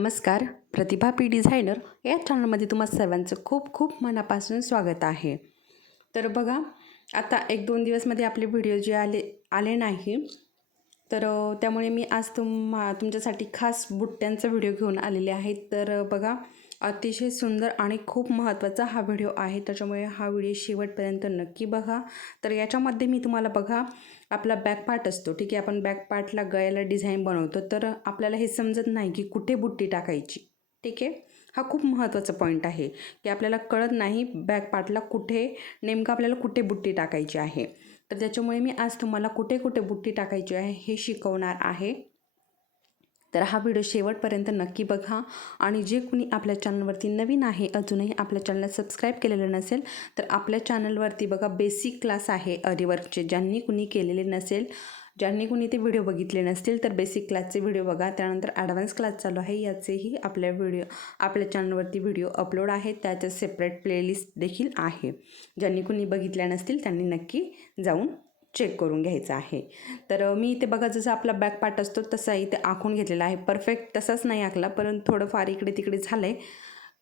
नमस्कार. प्रतिभा P designer या चॅनलमध्ये तुम्हा सर्वांचं खूप खूप मनापासून स्वागत आहे. तर बघा आता एक दोन दिवसमध्ये आपले व्हिडिओ जे आले आले नाही. तर त्यामुळे मी आज तुम्हा तुमच्यासाठी खास बुट्ट्यांचा व्हिडिओ घेऊन आलेले आहे. तर बघा अतिशय सुंदर आणि खूप महत्त्वाचा हा व्हिडिओ आहे. त्याच्यामुळे हा व्हिडिओ शेवटपर्यंत नक्की बघा. तर याच्यामध्ये मी तुम्हाला बघा आपला बॅक पार्ट असतो ठीक आहे? आपण बॅक पार्टला गळ्याला डिझाईन बनवतो. तर आपल्याला हे समजत नाही की कुठे बुट्टी टाकायची ठीक आहे? हा खूप महत्त्वाचा पॉईंट आहे की आपल्याला कळत नाही बॅक पार्टला कुठे नेमकं आपल्याला कुठे बुट्टी टाकायची आहे. तर त्याच्यामुळे मी आज तुम्हाला कुठे कुठे बुट्टी टाकायची आहे हे शिकवणार आहे. तर हा व्हिडिओ शेवटपर्यंत नक्की बघा. आणि जे कुणी आपल्या चॅनलवरती नवीन आहे अजूनही आपल्या चॅनलला सबस्क्राईब केलेलं नसेल तर आपल्या चॅनलवरती बघा बेसिक क्लास आहे अरिवर्कचे. ज्यांनी कुणी केलेले नसेल ज्यांनी कुणी ते व्हिडिओ बघितले नसतील तर बेसिक क्लासचे व्हिडिओ बघा. त्यानंतर ॲडव्हान्स क्लास चालू आहे याचेही आपल्या व्हिडिओ आपल्या चॅनलवरती व्हिडिओ अपलोड आहेत त्याचं सेपरेट प्लेलिस्ट देखील आहे. ज्यांनी कुणी बघितल्या नसतील त्यांनी नक्की जाऊन चेक करून घ्यायचं आहे. तर मी इथे बघा जसं आपला बॅक पार्ट असतो तसा इथे आखून घेतलेला आहे. परफेक्ट तसाच नाही आखला परंतु थोडंफार इकडे तिकडे झालं आहे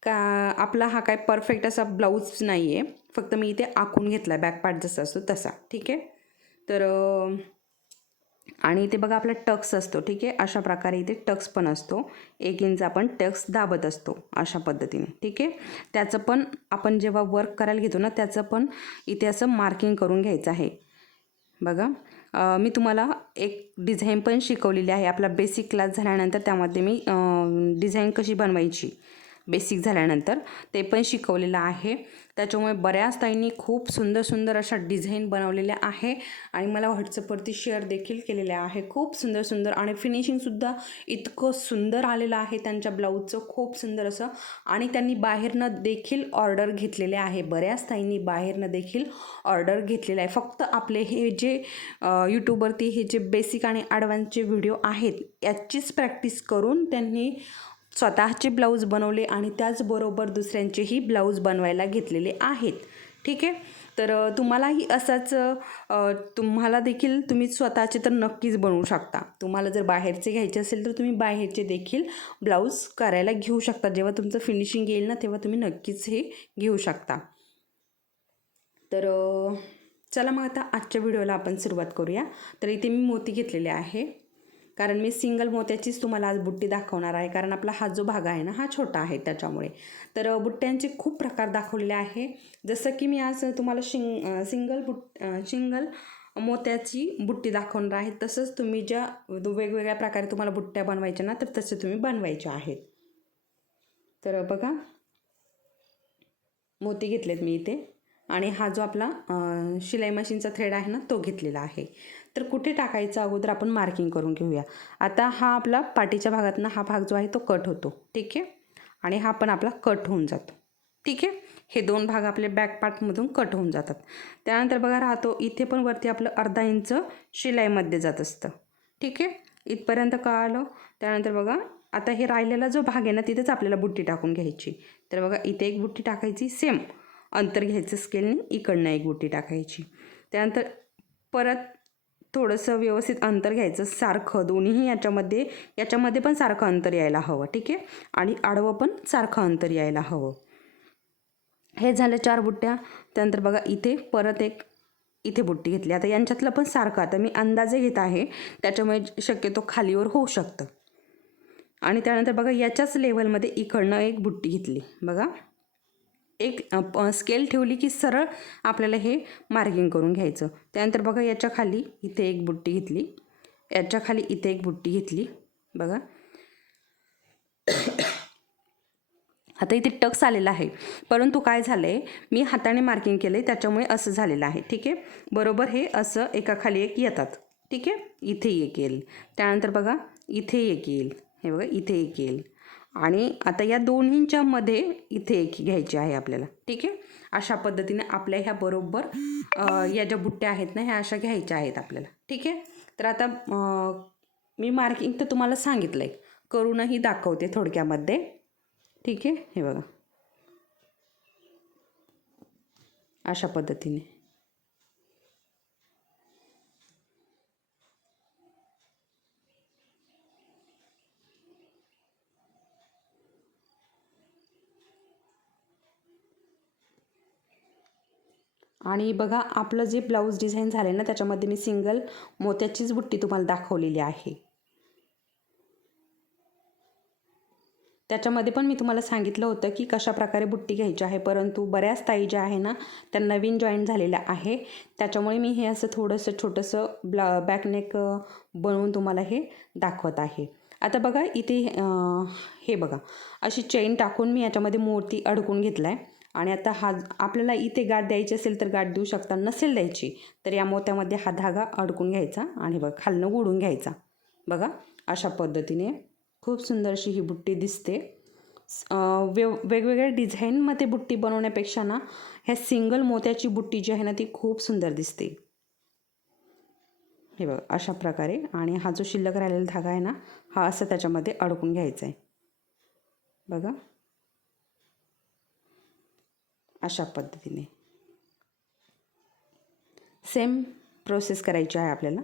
का आपला हा काय परफेक्ट असा ब्लाऊज नाही आहे फक्त मी इथे आखून घेतला आहे बॅक पार्ट जसा असतो तसा. ठीक आहे? तर आणि इथे बघा आपला टक्स असतो. ठीक आहे? अशा प्रकारे इथे टक्स पण असतो. एक इंच आपण टक्स दाबत असतो अशा पद्धतीने. ठीक आहे? त्याचं पण आपण जेव्हा वर्क करायला घेतो ना त्याचं पण इथे असं मार्किंग करून घ्यायचं आहे. बघा. मी तुम्हाला एक डिझाईन पण शिकवलेली आहे. आपला बेसिक क्लास झाल्यानंतर त्यामध्ये मी डिझाईन कशी बनवायची? बेसिक झाल्यानंतर ते पण शिकवलेलं आहे. त्याच्यामुळे बऱ्याच ताईंनी खूप सुंदर सुंदर अशा डिझाईन बनवलेल्या आहे आणि मला व्हॉट्सअपवरती शेअर देखील केलेल्या आहे. खूप सुंदर सुंदर आणि फिनिशिंगसुद्धा इतकं सुंदर आलेलं आहे त्यांच्या ब्लाऊजचं खूप सुंदर असं. आणि त्यांनी बाहेरनं देखील ऑर्डर घेतलेले आहे. बऱ्याच ताईंनी बाहेरनं देखील ऑर्डर घेतलेलं आहे. फक्त आपले हे जे यूट्यूबवरती हे जे बेसिक आणि ॲडव्हान्सचे व्हिडिओ आहेत याचीच प्रॅक्टिस करून त्यांनी स्वतःचे ब्लाऊज बनवले आणि त्याचबरोबर दुसऱ्यांचेही ब्लाऊज बनवायला घेतलेले आहेत. ठीक आहे? तर तुम्हालाही असाच तुम्हाला देखील तुम्ही स्वतःचे तर नक्कीच बनवू शकता. तुम्हाला जर बाहेरचे घ्यायचे असेल तर तुम्ही बाहेरचे देखील ब्लाऊज करायला घेऊ शकता. जेव्हा तुमचं फिनिशिंग येईल ना तेव्हा तुम्ही नक्कीच हे घेऊ शकता. तर चला मग आता आजच्या व्हिडिओला आपण सुरुवात करूया. तर इथे मी मोती घेतलेले आहे. कारण मी सिंगल मोत्याचीच तुम्हाला आज बुट्टी दाखवणार आहे. कारण आपला हा जो भाग आहे ना हा छोटा आहे त्याच्यामुळे. तर बुट्ट्यांचे खूप प्रकार दाखवलेले आहे. जसं की मी आज तुम्हाला शिंग सिंगल बुट सिंगल मोत्याची बुट्टी दाखवणार आहे. तसंच तुम्ही ज्या वेगवेगळ्या प्रकारे तुम्हाला बुट्ट्या बनवायच्या ना तर तसे तुम्ही बनवायच्या आहेत. तर बघा. मोती घेतलेत मी इथे. आणि हा जो आपला शिलाई मशीनचा थ्रेड आहे ना तो घेतलेला आहे. तर कुठे टाकायचा अगोदर आपण मार्किंग करून घेऊया. आता हा आपला पाठीच्या भागातनं हा भाग जो आहे तो कट होतो. ठीक आहे? आणि हा पण आपला कट होऊन जातो. ठीक आहे? हे दोन भाग आपले बॅक पार्टमधून कट होऊन जातात. त्यानंतर बघा राहतो इथे पण वरती आपलं अर्धा इंच शिलाईमध्ये जात असतं. ठीक आहे? इथपर्यंत कळालं? त्यानंतर बघा आता हे राहिलेला जो भाग आहे ना तिथेच आपल्याला बुट्टी टाकून घ्यायची. तर बघा इथे एक बुट्टी टाकायची सेम अंतर घ्यायचं स्केलने इकडनं एक बुट्टी टाकायची. त्यानंतर परत थोडंसं व्यवस्थित अंतर घ्यायचं सारखं दोन्हीही याच्यामध्ये याच्यामध्ये पण सारखं अंतर यायला हवं ठीक आहे? आणि आडवं पण सारखं अंतर यायला हवं. हे झालं चार बुट्ट्या. त्यानंतर बघा इथे परत एक इथे बुट्टी घेतली. आता यांच्यातलं पण सारखं. आता मी अंदाजे घेत आहे. त्याच्यामुळे शक्यतो खालीवर होऊ शकतं. आणि त्यानंतर बघा याच्याच लेवलमध्ये इकडनं एक बुट्टी घेतली. बघा. एक स्केल ठेवली की सरळ आपल्याला हे मार्किंग करून घ्यायचं. त्यानंतर बघा याच्या खाली इथे एक बुट्टी घेतली. याच्या खाली इथे एक बुट्टी घेतली. बघा. आता इथे टक्स आलेला आहे. परंतु काय झालं आहे मी हाताने मार्किंग केलं आहे त्याच्यामुळे असं झालेलं आहे. ठीक आहे? बरोबर हे असं एकाखाली एक येतात. ठीक आहे? इथे एक येईल. त्यानंतर बघा इथे एक येईल. हे बघा इथे एक येईल. आणि आता या दोन्हींच्या मध्ये इथे एक घ्यायची आहे आपल्याला. ठीक आहे? अशा पद्धतीने आपल्या ह्या बरोबर या ज्या बुट्ट्या आहेत ना ह्या अशा घ्यायच्या आहेत आपल्याला. ठीक आहे? तर आता मी मार्किंग तर तुम्हाला सांगितलं आहे करूनही दाखवते थोडक्यामध्ये. ठीक आहे? हे बघा. अशा पद्धतीने. आणि बघा आपलं जे ब्लाऊज डिझाईन झालं आहे ना त्याच्यामध्ये मी सिंगल मोत्याचीच बुट्टी तुम्हाला दाखवलेली आहे. त्याच्यामध्ये पण मी तुम्हाला सांगितलं होतं की कशा प्रकारे बुट्टी घ्यायची आहे परंतु बऱ्याच ताई ज्या आहे ना त्या नवीन जॉईन झालेल्या आहे. त्याच्यामुळे मी हे असं थोडंसं छोटंसं ब्ला बॅकनेक बनवून तुम्हाला हे दाखवत आहे. आता बघा इथे हे बघा अशी चेन टाकून मी याच्यामध्ये मोती अडकून घेतला आहे आणि आता हा आपल्याला इथे गाठ द्यायची असेल तर गाठ देऊ शकता नसेल द्यायची तर या मोत्यामध्ये हा धागा अडकून घ्यायचा आणि बघा खालनं गुडून घ्यायचा. बघा अशा पद्धतीने खूप सुंदर अशी ही बुट्टी दिसते. वे वेगवेगळ्या डिझाईनमध्ये बुट्टी बनवण्यापेक्षा ना ह्या सिंगल मोत्याची बुट्टी जी आहे ना ती खूप सुंदर दिसते. हे बघ अशा प्रकारे आणि हा जो शिल्लक राहिलेला धागा आहे ना हा असं त्याच्यामध्ये अडकून घ्यायचा आहे. बघा. अशा पद्धतीने. सेम प्रोसेस करायची आहे आपल्याला.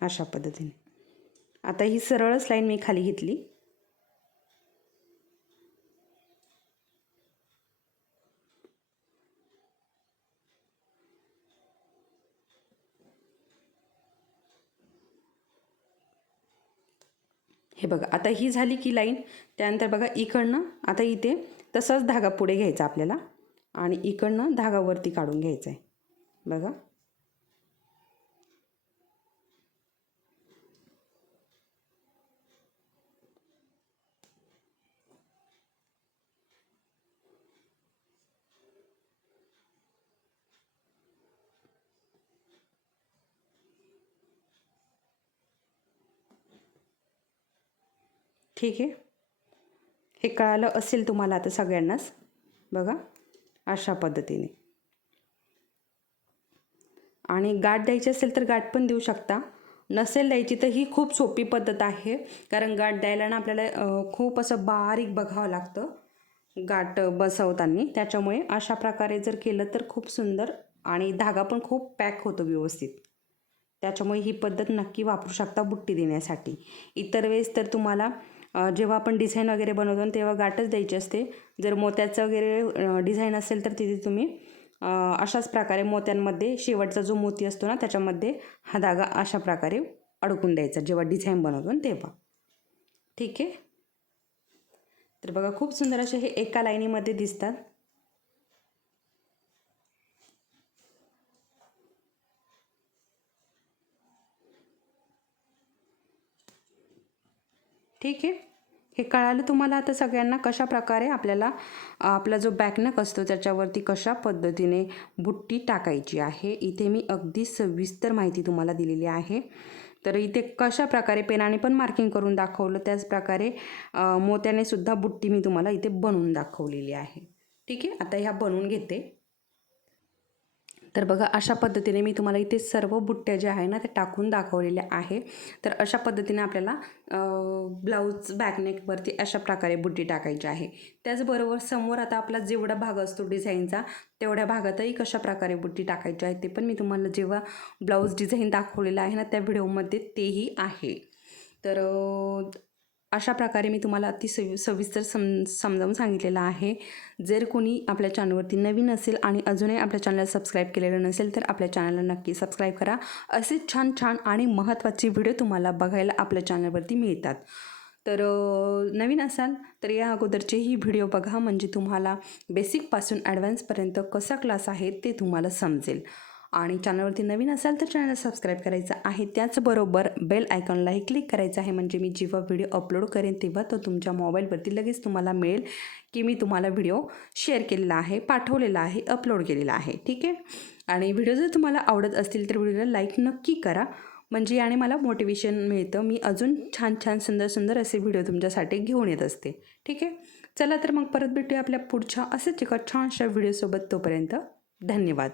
अशा पद्धतीने. आता ही सरळच लाईन मी खाली घेतली. हे बघा आता ही झाली की लाईन. त्यानंतर बघा इकडनं आता इथे तसाच धागा पुढे घ्यायचा आपल्याला. आणि इकडनं धागावरती काढून घ्यायचा आहे. बघा. ठीक आहे. हे कळालं असेल तुम्हाला आता सगळ्यांनाच. बघा अशा पद्धतीने. आणि गाठ द्यायची असेल तर गाठ पण देऊ शकता. नसेल द्यायची तर ही खूप सोपी पद्धत आहे. कारण गाठ द्यायला ना आपल्याला खूप असं बारीक बघावं लागतं. गाठ बसवताना. त्याच्यामुळे अशा प्रकारे जर केलं तर खूप सुंदर आणि धागा पण खूप पॅक होतो व्यवस्थित. त्याच्यामुळे ही पद्धत नक्की वापरू शकता बुट्टी देण्यासाठी. इतर वेळेस तर तुम्हाला जेव्हा आपण डिझाईन वगैरे बनवतो तेव्हा गाठच द्यायची असते. जर मोत्याचं वगैरे डिझाईन असेल तर तिथे तुम्ही अशाच प्रकारे मोत्यांमध्ये शेवटचा जो मोती असतो ना त्याच्यामध्ये हा धागा अशा प्रकारे अडकून द्यायचा जेव्हा डिझाईन बनवतो तेव्हा. ठीक आहे? तर बघा खूप सुंदर असे हे एका लाईनीमध्ये दिसतात. ठीक आहे? हे कळालं तुम्हाला आता सगळ्यांना कशा प्रकारे आपल्याला आपला जो बॅकनक असतो त्याच्यावरती कशा पद्धतीने बुट्टी टाकायची आहे? इथे मी अगदी सविस्तर माहिती तुम्हाला दिलेली आहे. तर इथे कशा प्रकारे पेनाने पण मार्किंग करून दाखवलं त्याच प्रकारे मोत्याने सुद्धा बुट्टी मी तुम्हाला इथे बनवून दाखवलेली आहे. ठीक आहे? आता ह्या बनवून घेते. तर बघा अशा पद्धतीने मी तुम्हाला इथे सर्व बुट्ट्या ज्या आहे ना त्या टाकून दाखवलेल्या आहे. तर अशा पद्धतीने आपल्याला ब्लाऊज बॅकनेकवरती अशा प्रकारे बुट्टी टाकायची आहे. त्याचबरोबर समोर आता आपला जेवढा भाग असतो डिझाईनचा तेवढ्या भागातही कशा प्रकारे बुट्टी टाकायची आहे ते पण मी तुम्हाला जेव्हा ब्लाऊज डिझाईन दाखवलेलं आहे ना त्या व्हिडिओमध्ये तेही आहे. तर अशा प्रकारे मी तुम्हाला अति सवि सविस्तर सम समजावून सांगितलेलं आहे. जर कोणी आपल्या चॅनलवरती नवीन असेल आणि अजूनही आपल्या चॅनलला सबस्क्राईब केलेलं नसेल तर आपल्या चॅनलला नक्की सबस्क्राईब करा. असे छान छान आणि महत्त्वाचे व्हिडिओ तुम्हाला बघायला आपल्या चॅनलवरती मिळतात. तर नवीन असाल तर या अगोदरचेही व्हिडिओ बघा. म्हणजे तुम्हाला बेसिकपासून ॲडव्हान्सपर्यंत कसा क्लास आहे ते तुम्हाला समजेल. आणि चॅनलवरती नवीन असाल तर चॅनलला सबस्क्राईब करायचं आहे. त्याचबरोबर बेल आयकॉनलाही क्लिक करायचं आहे. म्हणजे मी जेव्हा व्हिडिओ अपलोड करेन तेव्हा तो तुमच्या मोबाईलवरती लगेच तुम्हाला मिळेल की मी तुम्हाला व्हिडिओ शेअर केलेला आहे पाठवलेला आहे अपलोड केलेला आहे. ठीक आहे? आणि व्हिडिओ जर तुम्हाला आवडत असतील तर व्हिडिओला लाईक नक्की करा. म्हणजे याने मला मोटिवेशन मिळतं. मी अजून छान छान सुंदर सुंदर असे व्हिडिओ तुमच्यासाठी घेऊन येत असते. ठीक आहे? चला तर मग परत भेटूया आपल्या पुढच्या असंच एका छानशा व्हिडिओसोबत. तोपर्यंत धन्यवाद.